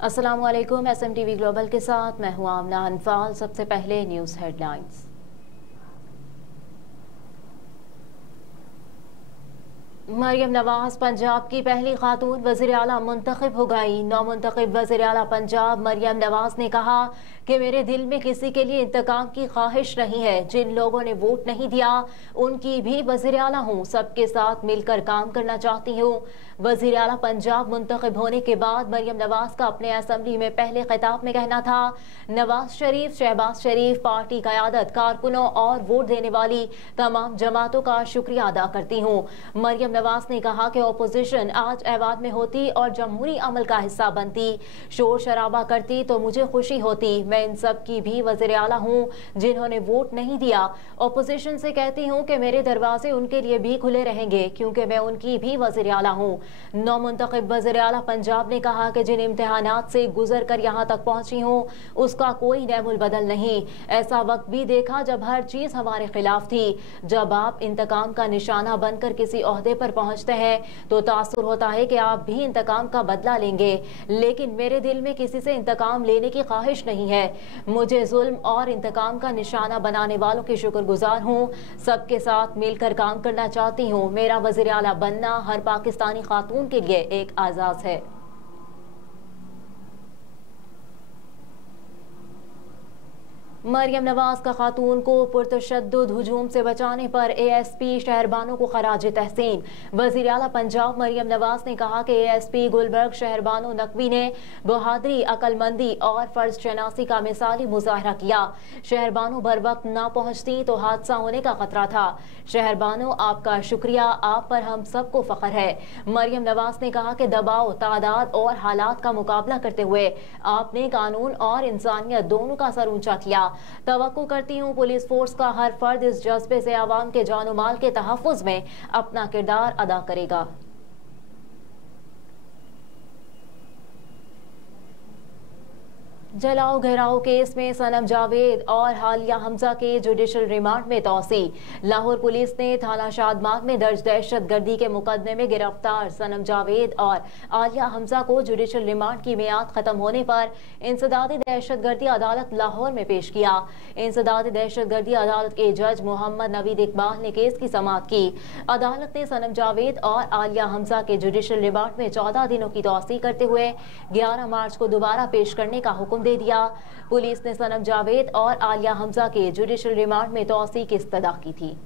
अस्सलामु अलैकुम। SMTV global के साथ मैं हूं आमना अनफाल। सबसे पहले न्यूज़ हेडलाइंस। मरियम नवाज पंजाब की पहली खातून वज़ीर आला मुंतखब हो गई। नौमुंतखब वज़ीर आला पंजाब मरियम नवाज ने कहा कि मेरे दिल में किसी के लिए इंतकाम की ख्वाहिश नहीं है। जिन लोगों ने वोट नहीं दिया उनकी भी वज़ीर आला हूँ, सबके साथ मिलकर काम करना चाहती हूँ। वज़ीर आला पंजाब मुंतखब होने के बाद मरियम नवाज का अपने असम्बली में पहले खिताब में कहना था, नवाज शरीफ, शहबाज शरीफ, पार्टी क़यादत, कारकुनों और वोट देने वाली तमाम जमातों का शुक्रिया अदा करती हूँ। मरियम नवाज ने कहा कि अपोजिशन आज ऐवान में होती और जमहूरी अमल का हिस्सा बनती, शोर शराबा करती तो मुझे खुशी होती। मैं इन सब की भी वज़ीर आला हूँ जिन्होंने वोट नहीं दिया। अपोजिशन से कहती हूँ कि मेरे दरवाजे उनके लिए भी खुले रहेंगे क्योंकि मैं उनकी भी वज़ीर आला हूँ। नौमुंतखब वज़ीर आला पंजाब ने कहा कि जिन इम्तिहानात से गुजर कर यहाँ तक पहुँची हूँ उसका कोई नैमुल बदल नहीं। ऐसा वक्त भी देखा जब हर चीज़ हमारे खिलाफ थी। जब आप इंतकाम का निशाना बनकर किसी ओहदे पर पहुँचते हैं तो तासुर होता है कि आप भी इंतकाम का बदला लेंगे, लेकिन मेरे दिल में किसी से इंतकाम लेने की ख्वाहिश नहीं है। मुझे जुल्म और इंतकाम का निशाना बनाने वालों की शुक्रगुजार हूँ, सबके साथ मिलकर काम करना चाहती हूँ। मेरा वज़ीर आला बनना हर पाकिस्तानी खातून के लिए एक आज़ाज़ है। मरियम नवाज का खातून को पुरतशद्दुद हुजूम से बचाने पर ASP शहरबानों को खराज तहसीन। वज़ीर आला पंजाब मरियम नवाज ने कहा कि ASP गुलबर्ग शहरबानो नकवी ने बहादुरी, अक्लमंदी और फर्ज शनासी का मिसाली मुजाहरा किया। शहरबानो बर वक्त ना पहुँचती तो हादसा होने का खतरा था। शहरबानो आपका शुक्रिया, आप पर हम सबको फ़ख्र है। मरियम नवाज ने कहा कि दबाव, तादाद और हालात का मुकाबला करते हुए आपने कानून और इंसानियत दोनों का सर ऊंचा किया। तवक्को करती हूँ पुलिस फोर्स का हर फर्द इस जज्बे से आवाम के जानो माल के तहफ़्फ़ुज़ में अपना किरदार अदा करेगा। जलाओ घेराव केस में सनम जावेद और आलिया हमजा के जुडिशल रिमांड में तौसी। लाहौर पुलिस ने थाना शादमाग में दर्ज दहशत गर्दी के मुकदमे में गिरफ्तार सनम जावेद और आलिया हमजा को जुडिशल रिमांड की मियाद खत्म होने पर इंसदादी दहशत गर्दी अदालत लाहौर में पेश किया। इंसदादी दहशत गर्दी अदालत के जज मोहम्मद नवीद इकबाल ने केस की समाअत की। अदालत ने सनम जावेद और आलिया हमजा के जुडिशल रिमांड में 14 दिनों की तौसी करते हुए 11 मार्च को दोबारा पेश करने का हुक्म दे दिया। पुलिस ने सनम जावेद और आलिया हमजा के जुडिशल रिमांड में तौसी की इस्तदा की थी।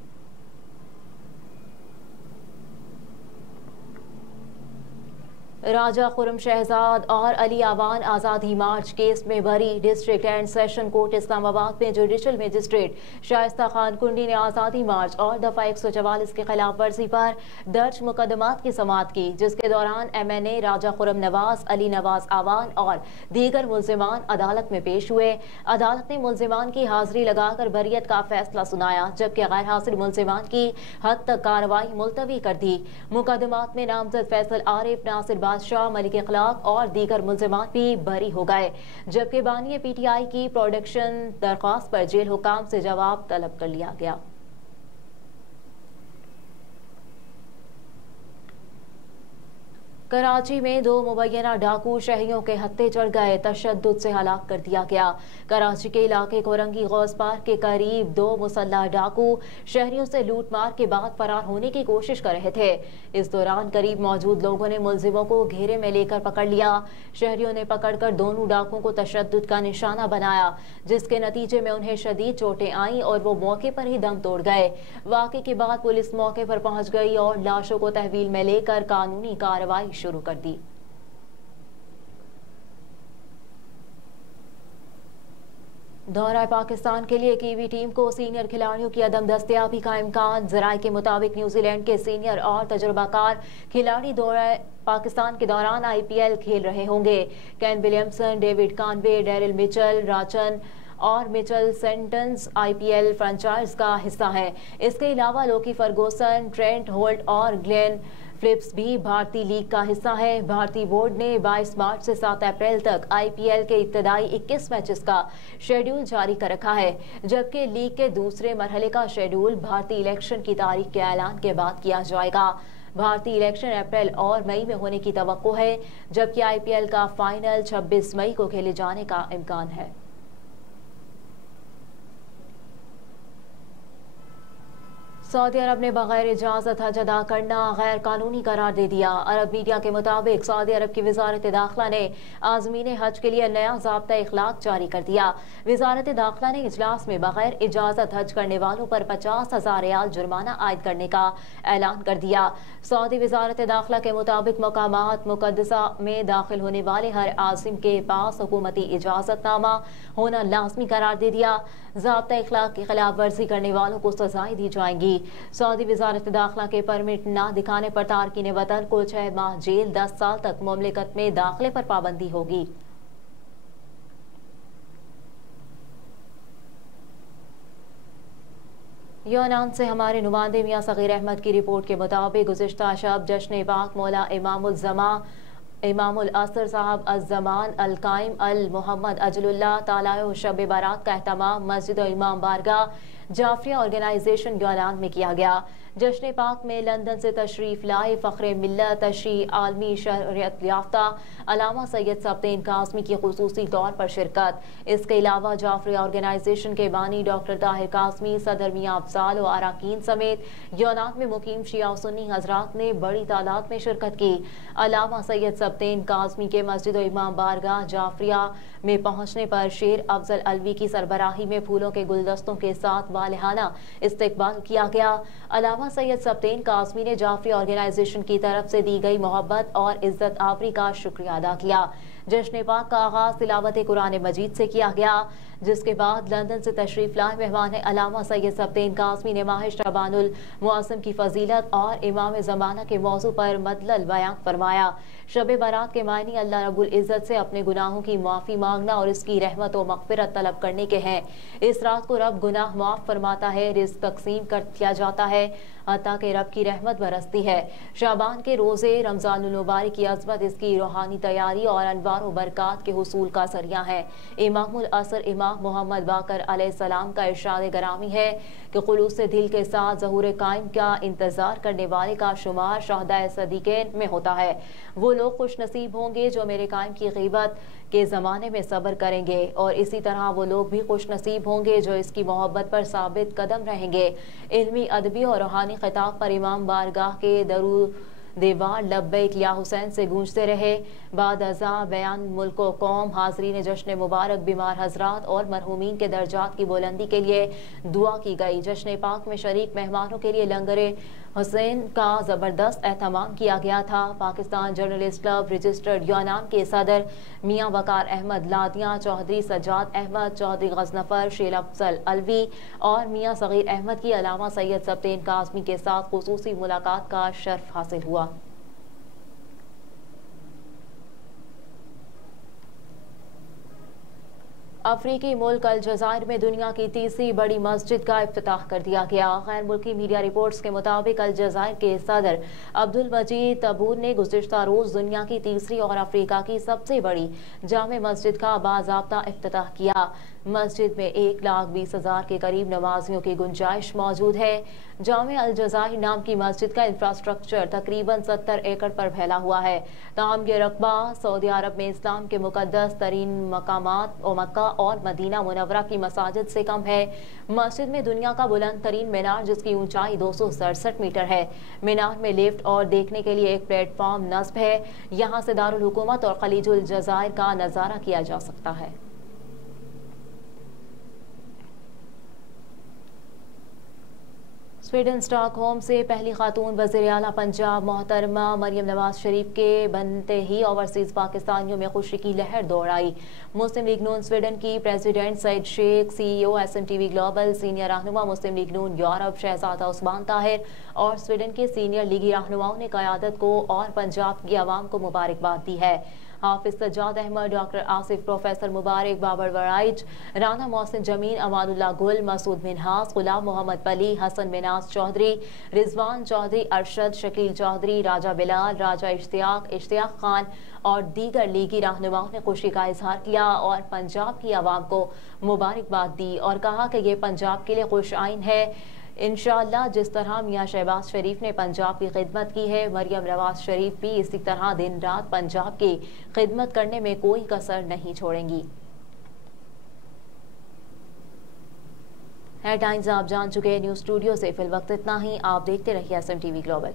राजा खुरम शहजाद और अली आवान आज़ादी मार्च केस में बरी। District and session court Islamabad में जुडिशल मजिस्ट्रेट शाइस्ता खान कुंडी ने आज़ादी मार्च और दफ़ा 144 की खिलाफ वर्जी पर दर्ज मुकदमात की समाअत की, जिसके दौरान MNA राजा खुरम नवाज, अली नवाज आवान और दीगर मुल्जिमान अदालत में पेश हुए। अदालत ने मुल्जिमान की हाजिरी लगाकर बरियत का फैसला सुनाया, जबकि गैर हाजिर मुल्जिमान की हद तक कार्रवाई मुलतवी कर दी। मुकदमात में नामजद फैसल आरिफ, नासिर बादशाह, मलिक इखलाक और दीगर मुल्जिमान भी बरी हो गए, जबकि बानी PTI की प्रोडक्शन दरख्वास्त पर जेल हुकाम से जवाब तलब कर लिया गया। कराची में 2 मुबैना डाकू शहरियों के हत्थे चढ़ गए, तशद्दुद से हलाक कर दिया गया। कराची के इलाके कोरंगी गौस पार्क के करीब 2 मुसल्लह डाकू शहरियों से लूट मार के बाद फरार होने की कोशिश कर रहे थे। इस दौरान करीब मौजूद लोगों ने मुलजिमों को घेरे में लेकर पकड़ लिया। शहरियों ने पकड़कर दोनों डाकुओं को तशद्दुद का निशाना बनाया, जिसके नतीजे में उन्हें शदीद चोटें आईं और वो मौके पर ही दम तोड़ गए। वाक़े के बाद पुलिस मौके पर पहुंच गई और लाशों को तहवील में लेकर कानूनी कार्रवाई शुरू कर दी। दौरा पाकिस्तान के लिए कीवी टीम को सीनियर खिलाड़ियों की अदम दस्तयाबी का इम्कान। ज़राए के मुताबिक न्यूजीलैंड के सीनियर और तजुर्बाकार खिलाड़ी दौरा पाकिस्तान के दौरान IPL खेल रहे होंगे। Kane Williamson, David Conway, Daryl Mitchell, Rachin और मिचेल सेंटन्स IPL फ्रेंचाइज का हिस्सा हैं। इसके अलावा लोकी फर्गूसन, ट्रेंट होल्ट और ग्लेन फिलिप्स भी भारतीय लीग का हिस्सा है। भारतीय बोर्ड ने 22 मार्च से 7 अप्रैल तक IPL के इब्तदाई 21 मैचेस का शेड्यूल जारी कर रखा है, जबकि लीग के दूसरे मरहले का शेड्यूल भारतीय इलेक्शन की तारीख के ऐलान के बाद किया जाएगा। भारतीय इलेक्शन अप्रैल और मई में होने की तवक्को है, जबकि IPL का फाइनल 26 मई को खेले जाने का इम्कान है। सऊदी अरब ने बगैर इजाज़त हज अदा करना गैर कानूनी करार दे दिया। अरब मीडिया के मुताबिक सऊदी अरब की वजारत दाखिला ने आज़मीन हज के लिए नया ज़ाब्ता इखलाक जारी कर दिया। वजारत दाखिला ने इजलास में बगैर इजाज़त हज करने वालों पर 50,000 रियाल जुर्माना आयद करने का ऐलान कर दिया। सऊदी वजारत दाखिला के मुताबिक मकामात मुकद्दसा में दाखिल होने वाले हर आज़िम के पास हुकूमती इजाज़तनामा होना लाजमी करार दे दिया। ज़ाब्ता इखलाक की खिलाफ वर्जी करने वालों को सजाएं दी जाएंगी। सऊदी वजारत दाखिला के परमिट न दिखाने पर तारकीन वतन को 6 माह जेल, 10 साल तक मुमलिकत में दाखिले पर पाबंदी होगी। यूनान से हमारे नुमाइंदे मियां सगीर अहमद की रिपोर्ट के मुताबिक गुज़िश्ता शब जश्न पाक मौला इमामुल असर साहब अज़्ज़मान अल काइम अल मोहम्मद अजलुल्लाह ताला शब बारात का एहतमाम मस्जिद और इमाम बारगाह जाफरिया ऑर्गेनाइजेशन यूनान में किया गया। जश्न पाक में लंदन से तशरीफ लाए फ़ख्रे मिल्लत तशरीह आलमी शहरियत याफ्ता अलामा सैयद सबतैन काज़मी की खुसूसी तौर पर शिरकत। इसके अलावा जाफरिया ऑर्गेनाइजेशन के बानी डॉक्टर ताहिर काज़मी, सदर मियां अफजाल और अराकीन समेत यूनान में मुकीम शिया और सुन्नी हजरात ने बड़ी तादाद में शिरकत की। अलामा सैयद सबतैन काज़मी के मस्जिद और इमाम बारगाह जाफरिया में पहुंचने पर शेर अफजल अलवी की सरबराही में फूलों के गुलदस्तों के साथ वालिहाना इस्तकबाल किया गया। अलामा सैयद सबतैन काज़मी ने जाफरिया ऑर्गेनाइजेशन की तरफ से दी गई मोहब्बत और इज्जत आवरी का शुक्रिया अदा किया। जश्न पाक का आगाज तिलावत कुरान मजीद से किया गया, जिसके बाद लंदन से तशरीफ लाए मेहमान अलामा सैयद सबतैन काज़मी ने माह शबानुल मुअज़्ज़म की फजीलत और इमाम ज़माना के मौजू पर मतलल बयान फरमाया। शब बारात के मायने अल्लाह रब्बुल इज़्ज़त से अपने गुनाहों की माफ़ी मांगना और इसकी रहमत और मग़फ़िरत तलब करने के हैं। इस रात को रब गुनाह माफ़ फरमाता है, रिज़्क़ तक़सीम कर दिया जाता है, हत्ता के रब की रहमत बरसती है। शाबान के रोज़े रमज़ानुल मुबारक की अज़मत इसकी रूहानी तैयारी और अनवार व बरक़ात के हुसूल का ज़रिया है। इमामुल असर इमाम मोहम्मद बाकर अलैहिस्सलाम का इरशाद गरामी है कि खुलूस से दिल के साथ ज़हूर कायम का इंतज़ार करने वाले का शुमार शहदाए सदीक़ीन में होता है। वो लोग खुश नसीब होंगे जो मेरे कायम की ग़ीबत के ज़माने में सब्र करेंगे, और इसी तरह वो लोग भी खुश नसीब होंगे जो इसकी मोहब्बत पर साबित कदम रहेंगे। इल्मी, अदबी और रूहानी खिताब पर इमाम बारगाह के दरूद देवार लब्बैक या हुसैन से गूंजते रहे। बाद अज़ा बयान मुल्क व कौम हाज़रीन जश्न मुबारक, बीमार हजरात और मरहूमीन के दर्जात की बुलंदी के लिए दुआ की गई। जश्न पाक में शरीक मेहमानों के लिए लंगरे हुसैन का ज़बरदस्त एहतमाम किया गया था। पाकिस्तान जर्नलिस्ट क्लब रजिस्टर्ड यूनान के सदर मियां वकार अहमद लादियाँ, चौधरी सज्जाद अहमद, चौधरी गजनफर, शेर अफजल अलवी और मियां सगीर अहमद की अलामा सैयद सबतैन काज़मी के साथ खुसूसी मुलाकात का शर्फ हासिल हुआ। अफ्रीकी मुल्क अलजज़ायर में दुनिया की तीसरी बड़ी मस्जिद का इफ्तिताह कर दिया गया। गैर मुल्की मीडिया रिपोर्ट्स के मुताबिक अलजज़ायर के सदर अब्दुल मजीद तबून ने गुज़िश्ता रोज़ दुनिया की तीसरी और अफ्रीका की सबसे बड़ी जामे मस्जिद का बाज़ाब्ता इफ्तिताह किया। मस्जिद में 1,20,000 के करीब नमाजियों की गुंजाइश मौजूद है। जामे अलजज़ायर नाम की मस्जिद का इंफ्रास्ट्रक्चर तकरीबन 70 एकड़ पर फैला हुआ है। ताहम ये रकबा सऊदी अरब में इस्लाम के मुकद्दस तरीन मकामात और मक्का और मदीना मुनव्वरा की मसाजिद से कम है। मस्जिद में दुनिया का बुलंद तरीन मीनार, जिसकी ऊंचाई 267 मीटर है। मीनार में लिफ्ट और देखने के लिए एक प्लेटफॉर्म नस्ब है। यहाँ से दारुल हुकूमत और खलीजुल जज़ायर का नज़ारा किया जा सकता है। स्वीडन स्टॉकहोम से पहली खातून वज़ीर आला पंजाब मोहतरमा मरियम नवाज शरीफ के बनते ही ओवरसीज पाकिस्तानियों में खुशी की लहर दौड़ आई। मुस्लिम लीग नून स्वीडन की president Saeed Sheikh, CEO SMTV global, senior रहनुमा मुस्लिम लीग नून यूरोप शहजादा उस्मान ताहिर और स्वीडन के सीनियर लीगी रहनुमाओं ने क़यादत को और पंजाब की आवाम को मुबारकबाद दी है। हाफिज सज्जाद अहमद, डॉक्टर आसिफ, प्रोफेसर मुबारक, बाबर वराइज, राना मोहसिन जमीन, अमानुल्लाह गुल, मसूद मिनहास, गुलाम मोहम्मद पली, हसन मिनास चौधरी, रिजवान चौधरी, अरशद, शकील चौधरी, राजा बिलाल, राजा इश्तियाक खान और दीगर लीगी रहनुमाओं ने खुशी का इजहार किया और पंजाब की आवाम को मुबारकबाद दी और कहा कि ये पंजाब के लिए खुश आइन है انشاءاللہ جس طرح میاں شہباز شریف نے پنجاب کی خدمت کی ہے، مریم نواز شریف بھی اسی طرح دن رات پنجاب کی خدمت کرنے میں کوئی کسر نہیں چھوڑیں گی۔ ہیڈ لائنز آپ جان چکے، نیوز اسٹوڈیو سے فی الوقت اتنا ہی۔ آپ دیکھتے رہیے SMTV گلوبل۔